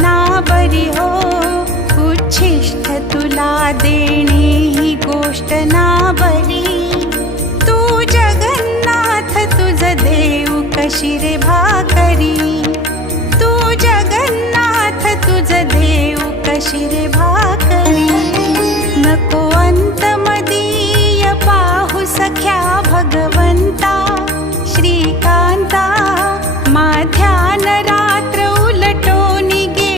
ना बरी हो. उच्छिष्ट तुला देणे ही गोष्ट ना बरी. तू जगन्नाथ तुझ देऊ कशी रे भाकरी.